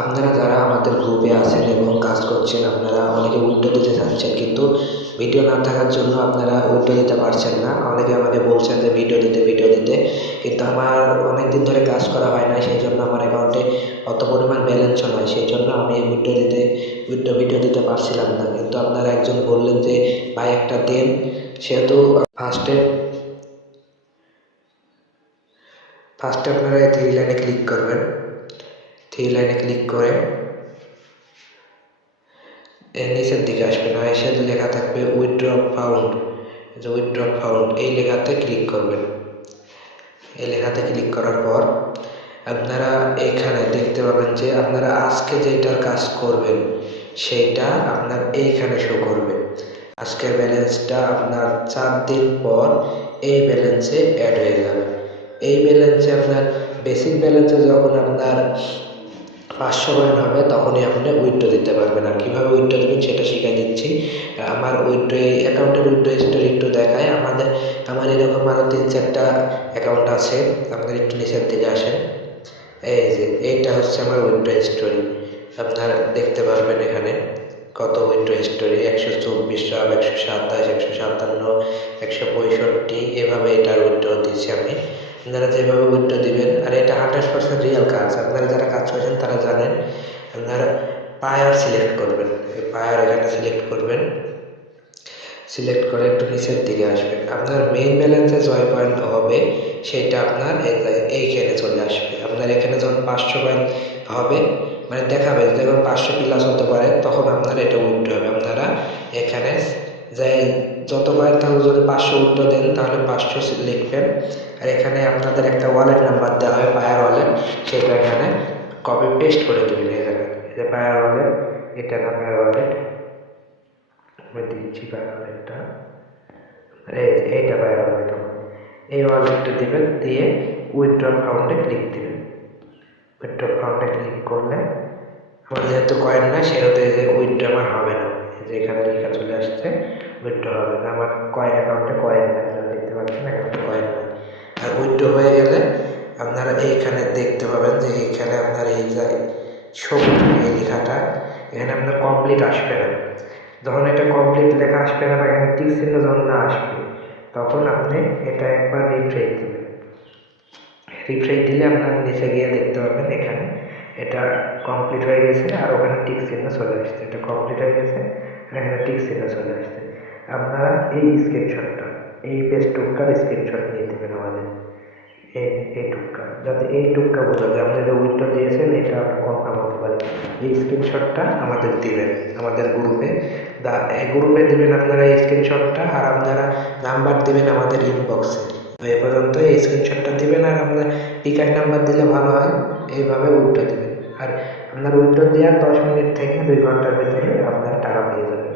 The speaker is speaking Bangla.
আপনারা যারা আমাদের গ্রুপে আছেন এবং কাজ করছেন, আপনারা অনেকে উইথড্র দিতে চাচ্ছেন, কিন্তু ভিডিও না থাকার জন্য আপনারা উইথড্র দিতে পারছেন না। অনেকে আমাকে বলছেন যে ভিডিও দিতে, কিন্তু আমার অনেক দিন ধরে কাজ করা হয় না, সেই জন্য আমার অ্যাকাউন্টে অত পরিমাণ ব্যালেন্সও নয়, সেই জন্য আমি উইথড্র ভিডিও দিতে পারছিলাম না। কিন্তু আপনারা একজন বললেন যে ভাই একটা দেন, সেহেতু ফার্স্টে আপনারা এই থ্রি লাইনে ক্লিক করবেন। থ্রি লাইনে ক্লিক করে এর নিচের দিকে আসবেন, আর এসে লেখা থাকবে উইথড্র ফাউন্ড। যে উইথড্র ফাউন্ড এই লেখাতে ক্লিক করবেন। এই লেখাতে ক্লিক করার পর আপনারা এইখানে দেখতে পাবেন যে আপনারা আজকে যেটার কাজ করবেন সেইটা আপনার এইখানে শো করবে। আজকের ব্যালেন্সটা আপনার 4 দিন পর এই ব্যালেন্সে অ্যাড হয়ে যাবে। এই ব্যালেন্সে আপনার বেসিক ব্যালেন্সে যখন আপনার 500 কয়েন হবে তখনই আপনি উইথড্র দিতে পারবেন। আর কীভাবে উইথড্র দেবেন সেটা শিখিয়ে দিচ্ছি। আমার উইথড্র অ্যাকাউন্টের উইথড্র হিস্টোরি একটু দেখায়। আমার এরকম আরও 3-4টা অ্যাকাউন্ট আছে। আপনার একটু নিচের দিকে আসেন। এই যে এইটা হচ্ছে আমার উইথড্র হিস্টোরি। আপনারা দেখতে পারবেন এখানে কত উইথড্র হিস্টোরি, 124 টাকা, 127, 157, 165, এভাবে এটার উইথড্র দিচ্ছি আমি। আপনারা যেভাবে উইথড্র দিবেন, আর এটা 100% রিয়েল কাজ। আপনারা যারা কাজ করেছেন তারা জানেন। আপনারা পায়ার সিলেক্ট করবেন, পায়ার এখানে সিলেক্ট করবেন। সিলেক্ট করে একটু নিচের দিকে আসবেন। আপনার মেইন ব্যালেন্সে জয় পয়েন্ট হবে সেটা আপনার এইখানে চলে আসবে। আপনার এখানে যখন 500 পয়েন্ট হবে, মানে দেখাবে যখন 500 প্লাস হতে পারে, তখন আপনার এটা উইথড্র হবে। আপনারা এখানে যে যত পয়েন্ট থাকবে, যদি 500 উইথড্র দেন তাহলে 500 লিখবেন। আর এখানে আপনাদের একটা ওয়ালেট নাম্বার দেওয়া হয়, পায়ার ওয়ালেট, সেটা এখানে কপি পেস্ট করে দেবেন। এই জায়গায় যে পায়ার ওয়ালেট, এটা না পায়ার ওয়ালেট, আমি দিচ্ছি পায়ার ওয়ালেটটা, এইটা পায়ার ওয়ালেট। এই ওয়ালেটটা দিবেন, দিয়ে উইথড্র ফাউন্ডে ক্লিক দিবেন। উইথড্র ফাউন্ডে ক্লিক করলে আমার যেহেতু কয়েন না, সেহেতু এই যে উইথড্র আমার হবে না। এই যে এখানে লেখা চলে আসছে উইথড্র হবে না, আমার অ্যাকাউন্টে কয়েন না। আপনারা দেখতে পাচ্ছেন অ্যাকাউন্টে কয়েন না। আর উইথড্র হয়ে গেলে আপনারা এইখানে দেখতে পাবেন যে এইখানে আপনার এই যায় এই লেখাটা, এখানে আপনার কমপ্লিট আসবে না। যখন এটা কমপ্লিট লেখা আসবে না, এখানে টিক চিহ্ন যখন না আসবে, তখন আপনি এটা একবার রিফ্রেশ দিবেন। রিফ্রেশ দিলে আপনার নিচে গিয়ে দেখতে পাবেন এখানে এটা কমপ্লিট হয়ে গেছে, আর ওখানে টিক চিহ্ন চলে আসছে। এটা কমপ্লিট হয়ে গেছে আর এখানে টিক চিহ্ন চলে আসছে। আপনারা এই স্ক্রিনশটটা, এই পেজ টুকার স্ক্রিনশট নিয়ে দেবেন আমাদের এই টুকা, যাতে এই টুকা বোঝা যায় আপনি যে উইথড্র দিয়েছেন এটা কনফার্ম হতে পারে। এই স্ক্রিনশটটা আমাদের দিবেন আমাদের গ্রুপে। গ্রুপে দেবেন আপনারা এই স্ক্রিনশটটা, আর আপনারা নাম্বার দিবেন আমাদের ইনবক্সে। তো এ পর্যন্ত এই স্ক্রিনশটটা দিবেন, আর আপনার বিকাশ নাম্বার দিলে ভালো হয়। এইভাবে উইথড্র দেবেন, আর আপনার উইথড্র দেওয়ার 10 মিনিট থেকে 2 ঘন্টার ভিতরে আপনার টাকা পেয়ে যাবেন।